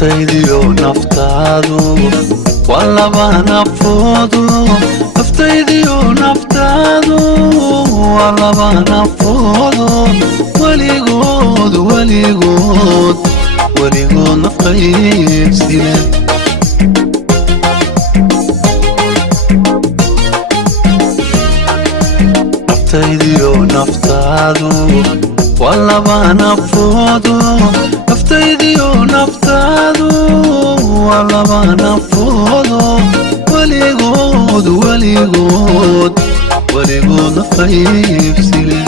naftaydiyo naftaadu walaba nafoodu naftaydiyo naftaadu walaba nafoodu weligood nafqaybsile naftaydiyo naftaadu walaba nafoodu naftaydiyo naftaadu walaba nafoodu weligood nafqaybsile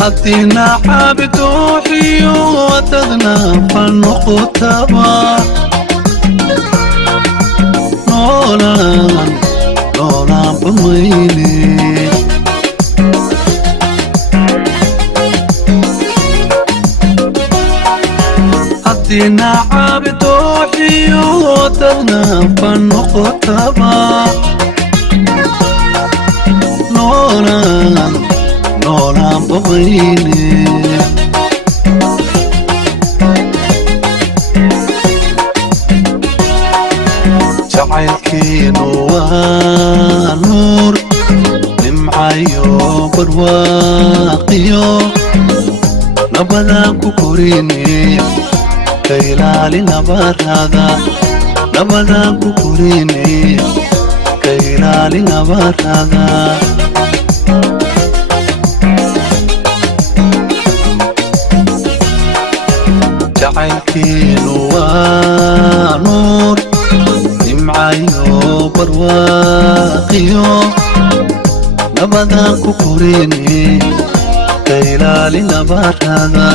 haddina xabidooxiyo wadadna falnoqotaba noolaan bamayne haddina xabidooxiyo wadadna falnoqotaba noolaan bamayne jacaylkeenu waa nuur nimcayo barwaaqiyo nabadaan ku korine ka ilaali nabarada nabadaan ku korine ka ilaali nabarada jacaylkeenu waa nuur nimcayo barwaaqiyo nabadaan ku korine ka ilaali nabarada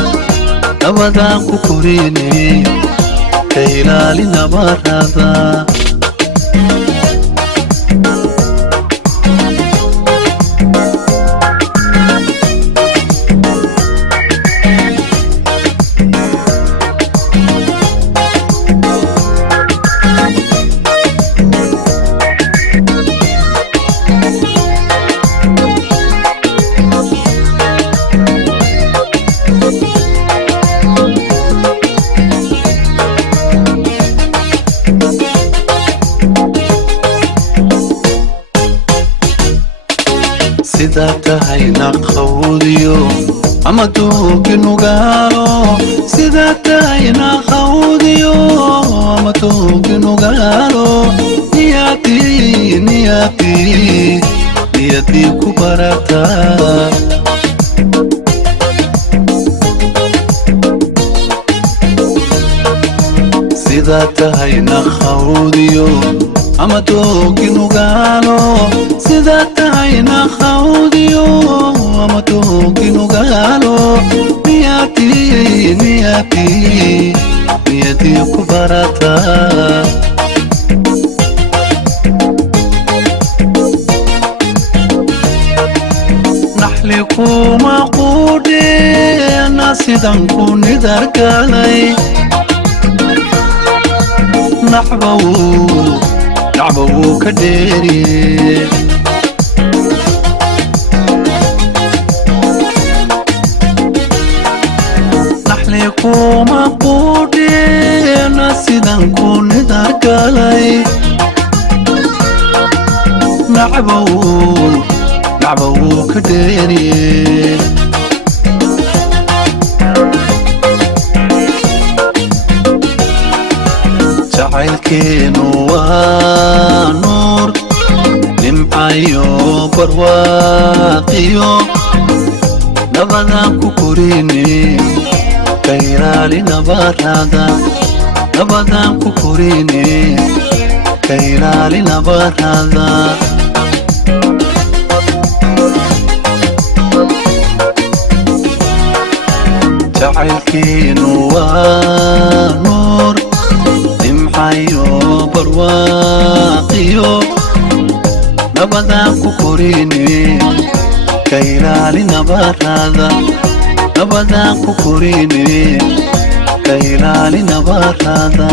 nabadaan ku korine ka ilaali nabarada sida tahay naqawdiyo ama toogi nugaalo sida tahay naqawdiyo ama toogi nugaalo niyati ku barata sida tahay naqawdiyo ama toogi nugaalo sida tahay naqawdiyo ama toogi nugaalo niyati ku barata naxli kuma quudhe nasidan ku nidargalay nacbawu ka dheeriye naxli kuma quudhe nasidan ku nidargalay nacbawu ka dheeriye jacaylkeenu waa nuur nimcayo barwaaqiyo nabadaan ku korine ka ilaali nabarada nabadaan ku korine ka ilaali nabarada jacaylkeenu waa nuur nimcayo barwaaqiyo nabadaan ku korine ka ilaali nabarada nabadaan ku korine ka ilaali nabarada